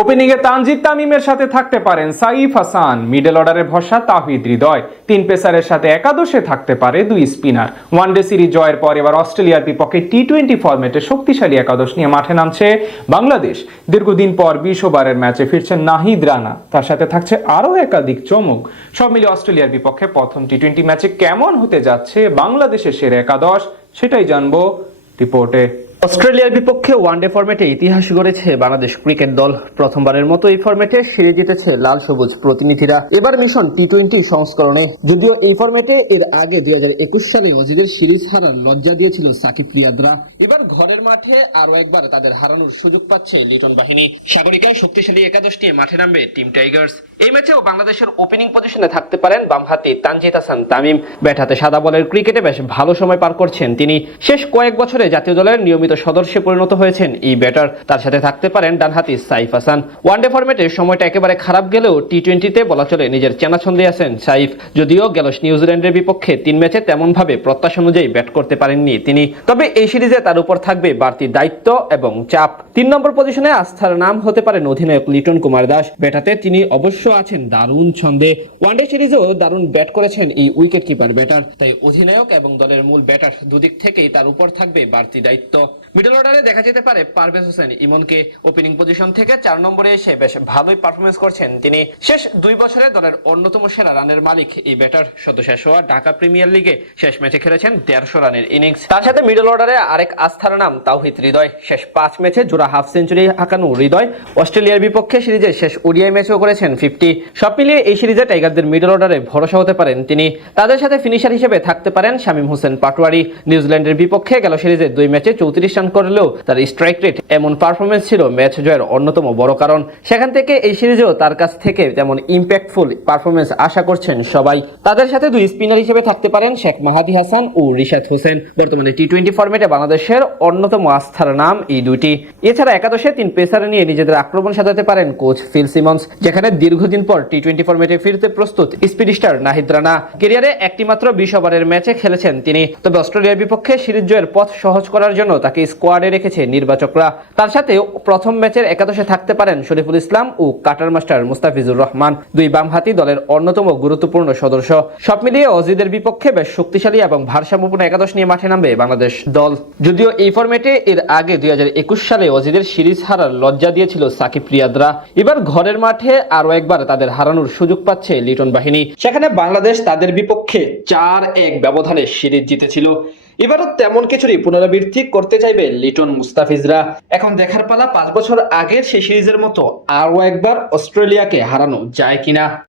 ওপেনিংয়ে তানজিদ তামিমের সাথে থাকতে পারেন সাইফ হাসান, মিডল অর্ডারে ভরসা তাওহিদ হৃদয়, তিন পেসারের সাথে একাদশে থাকতে পারে দুই স্পিনার। ওয়ানডে সিরিজ জয়ের পর এবার অস্ট্রেলিয়ার বিপক্ষে টি-20 ফরম্যাটে শক্তিশালী একাদশ নিয়ে মাঠে নামছে বাংলাদেশ। দীর্ঘদিন পর 20 ওভারের ম্যাচে ফিরছেন নাহিদ রানা, তার সাথে থাকছে আরও একাধিক চমক। সব মিলিয়ে অস্ট্রেলিয়ার বিপক্ষে প্রথম টি-20 ম্যাচে কেমন হতে যাচ্ছে বাংলাদেশের সেরা একাদশ, সেটাই জানবো রিপোর্টে। অস্ট্রেলিয়ার বিপক্ষে ওয়ানডে ফরম্যাটে ইতিহাস গড়েছে বাংলাদেশ ক্রিকেট দল। প্রথমবারের মতো এই ফরম্যাটে সিরিজ জিতেছে লাল সবুজ প্রতিনিধিরা। এবার মিশন টি-20 সংস্করণে। যদিও এই ফরম্যাটে এর আগে 2021 সালে অজিদের সিরিজ হারার লজ্জা দিয়েছিল সাকিব রিয়াদরা। এবার ঘরের মাঠে আরো একবার তাদের হারানোর সুযোগ পাচ্ছে লিটন বাহিনী। সাগরিকায় শক্তিশালী একাদশ নিয়ে মাঠে নামবে টিম টাইগার্স। এই ম্যাচেও বাংলাদেশের ওপেনিং পজিশনে থাকতে পারেন বামহাতি তানজিদ হাসান তামিম। ব্যাট হাতে সাদা বলের ক্রিকেটে বেশ ভালো সময় পার করছেন তিনি। শেষ কয়েক বছরে জাতীয় দলের নিয়মিত সদস্যে পরিণত হয়েছেন এই ব্যাটার। তার সাথে থাকতে পারেন ডানহাতি সাইফ হাসান। ওয়ানডে ফরম্যাটে সময়টা একেবারে খারাপ গেলেও টি-20তে বলা চলে নিজের চেনা ছন্দে আছেন সাইফ। যদিও গেল নিউজিল্যান্ডের বিপক্ষে 3 ম্যাচে তেমন ভাবে প্রত্যাশা অনুযায়ী ব্যাট করতে পারেননি তিনি। তবে এই সিরিজে তার উপর থাকবে বাড়তি দায়িত্ব এবং চাপ। 3 নম্বর পজিশনে আস্থার নাম হতে পারেন অধিনায়ক লিটন কুমার দাস। ব্যাটাতে তিনি অবশ্য আছেন দারুণ ছন্দে। ওয়ানডে সিরিজেও দারুণ ব্যাট করেছেন এই উইকেট কিপার ব্যাটার। তাই অধিনায়ক এবং দলের মূল ব্যাটার দুদিক থেকেই তার উপর থাকবে বাড়তি দায়িত্ব। মিডল অর্ডারে দেখা যেতে পারে পারভেজ হোসেন ইমনকে। ওপেনিং পজিশন থেকে 4 নম্বরে এসে বেশ ভালোই পারফরমেন্স করছেন তিনি। শেষ 2 বছরে দলের অন্যতম সেরা রানের মালিক এই ব্যাটার। সদ্য শেষ হওয়া ঢাকা প্রিমিয়ার লিগে শেষ ম্যাচে খেলেছেন 150 রানের ইনিংস। তার সাথে মিডল অর্ডারে আরেক আস্থার নাম তাওহিদ হৃদয়। শেষ 5 ম্যাচে জোড়া হাফ সেঞ্চুরি হাঁকানো হৃদয় অস্ট্রেলিয়ার বিপক্ষে সিরিজের শেষ ওডিআই ম্যাচেও করেছেন 50। সব মিলিয়ে এই সিরিজে টাইগারদের মিডল অর্ডারে ভরসা হতে পারেন তিনি। তাদের সাথে ফিনিশার হিসেবে থাকতে পারেন শামীম হোসেন পাটোয়ারি। নিউজিল্যান্ডের বিপক্ষে গেল সিরিজে 2 ম্যাচে 34 রান করলেও তার স্ট্রাইক রেট এমন পারফরমেন্স ছিল ম্যাচ জয়ের অন্যতম বড় কারণ। সেখান থেকে এই সিরিজেও তার কাছ থেকে তেমন ইম্প্যাক্টফুল পারফরমেন্স আশা করছেন সবাই। তাদের সাথে 2 স্পিনার হিসেবে থাকতে পারেন শেখ মাহাদি হাসান ও রিশাদ হোসেন। বর্তমানে টি-20 ফরম্যাটে বাংলাদেশের অন্যতম আস্থার নাম এই দুইটি। এছাড়া একাদশে 3 পেসার নিয়ে নিজেদের আক্রমণ সাজাতে পারেন কোচ ফিল সিমন্স, যেখানে দীর্ঘদিন পর টি-20 ফরম্যাটে ফিরতে প্রস্তুত স্পিড স্টার নাহিদ রানা। ক্যারিয়ারে একটি মাত্র 20 ওভারের ম্যাচে খেলেছেন তিনি। তবে অস্ট্রেলিয়ার বিপক্ষে সিরিজ জয়ের পথ সহজ করার জন্য তাকে স্কোয়াডে রেখেছে নির্বাচকরা। তার সাথে প্রথম ম্যাচের একাদশে থাকতে পারেন শরীফুল ইসলাম ও কাটার মাস্টার মুস্তাফিজুর রহমান, 2 বামহাতি দলের অন্যতম গুরুত্বপূর্ণ সদস্য। সব মিলিয়ে অজিদের বিপক্ষে বেশ শক্তিশালী এবং ভারসাম্যপূর্ণ একাদশ নিয়ে মাঠে নামবে বাংলাদেশ দল। যদিও এই ফরম্যাটে এর আগে 2021 সালে অজিদের সিরিজ হারার লজ্জা দিয়েছিল সাকিব রিয়াদরা। এবার ঘরের মাঠে আরো একবার তাদের হারানোর সুযোগ পাচ্ছে লিটন বাহিনী। সেখানে বাংলাদেশ তাদের বিপক্ষে 4-1 ব্যবধানে সিরিজ জিতেছিল। এবারও তেমন কিছুরই পুনরাবৃত্তি করতে চাইবে লিটন মুস্তাফিজরা। এখন দেখার পালা 5 বছর আগের সেই সিরিজের মতো আরো একবার অস্ট্রেলিয়াকে হারানো যায় কিনা।